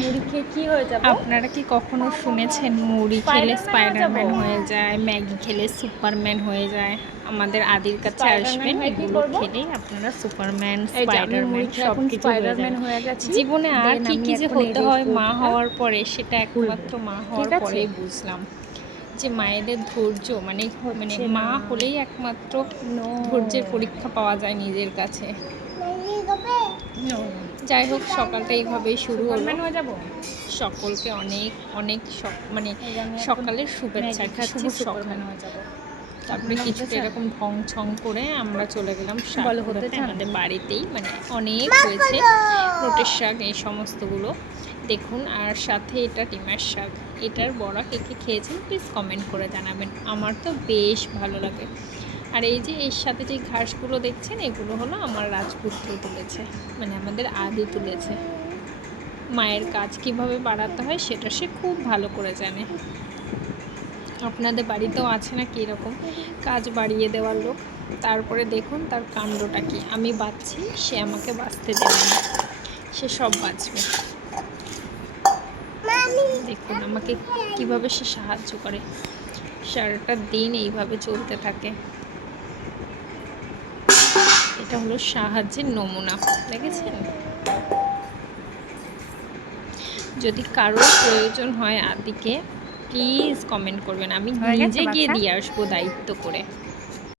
মুড়ি খেয়ে কি হয়ে যাবে? আপনারা কি কখনো শুনেছেন মুড়ি খেলে স্পাইডারম্যান হয়ে যায়, ম্যাগি খেলে সুপারম্যান হয়ে যায়? আমাদের আদির কাছে স্পাইডারম্যান আসবেন, হয়ে কি এগুলো করব? খেলেই আপনারা সুপারম্যান, এই যে আমি স্পাইডারম্যান মুড়ি খেয়ে সব এখন কিছু হয়ে স্পাইডারম্যান যাবে। হয়ে গেছি। জীবনে আর দেন কি আমি কি যে এখন এই হতে হয় মা রেসিপিটা হওয়ার পরে, সেটা খুলবো। একমাত্র মা ঠিক হওয়ার আছে? পরেই বুঝলাম যে মায়েদের ধৈর্য মানে মানে হচ্ছে না। মা হলেই একমাত্র নো। ধৈর্যের পরীক্ষা পাওয়া যায় নিজের কাছে। নো। যাই হোক, সকালটা এইভাবেই শুরু হলো। সুপারম্যান হয়ে যাব? সকলকে অনেক অনেক মানে এই যে আমি এখন সকালের শুভেচ্ছা ম্যাগি আর কি, শুভ খাচ্ছি, সকাল। সুপারম্যান হয়ে যাব। তারপরে আপনারা হতে কিছুটা চান? এরকম ঢং ছং করে আমরা চলে গেলাম শাক বলো হতে কুড়াতে চান? আমাদের বাড়িতেই, মানে অনেক হয়েছে নোটের শাক এই সমস্তগুলো দেখুন। আর সাথে এটা ডিমের শাক। এটার বড়া কে কে খেয়েছেন প্লিজ কমেন্ট করে জানাবেন, আমার তো বেশ ভালো লাগে। আর এই যে এর সাথে যে ঘাসগুলো দেখছেন, এগুলো হলো আমার রাজপুত্র তুলেছে, মানে আমাদের আদি তুলেছে। মায়ের কাজ কিভাবে বাড়াতে হয় সেটা সে খুব ভালো করে জানে। আপনাদের বাড়িতেও আছে না কি এরকম কাজ বাড়িয়ে দেওয়ার লোক? তারপরে দেখুন তার কাণ্ডটা কি, আমি বাঁচছি, সে আমাকে বাঁচতে দেবে না, সে সব বাঁচবে। দেখুন আমাকে কিভাবে সে সাহায্য করে, সারাটা দিন এইভাবে চলতে থাকে। এটা হলো সাহায্যের নমুনা, দেখেছেন? যদি কারোর প্রয়োজন হয় আদিকে, প্লিজ কমেন্ট করবেন, আমি হয়ে গেছে নিজে গিয়ে বাচ্চা? দিয়ে আসবো দায়িত্ব করে।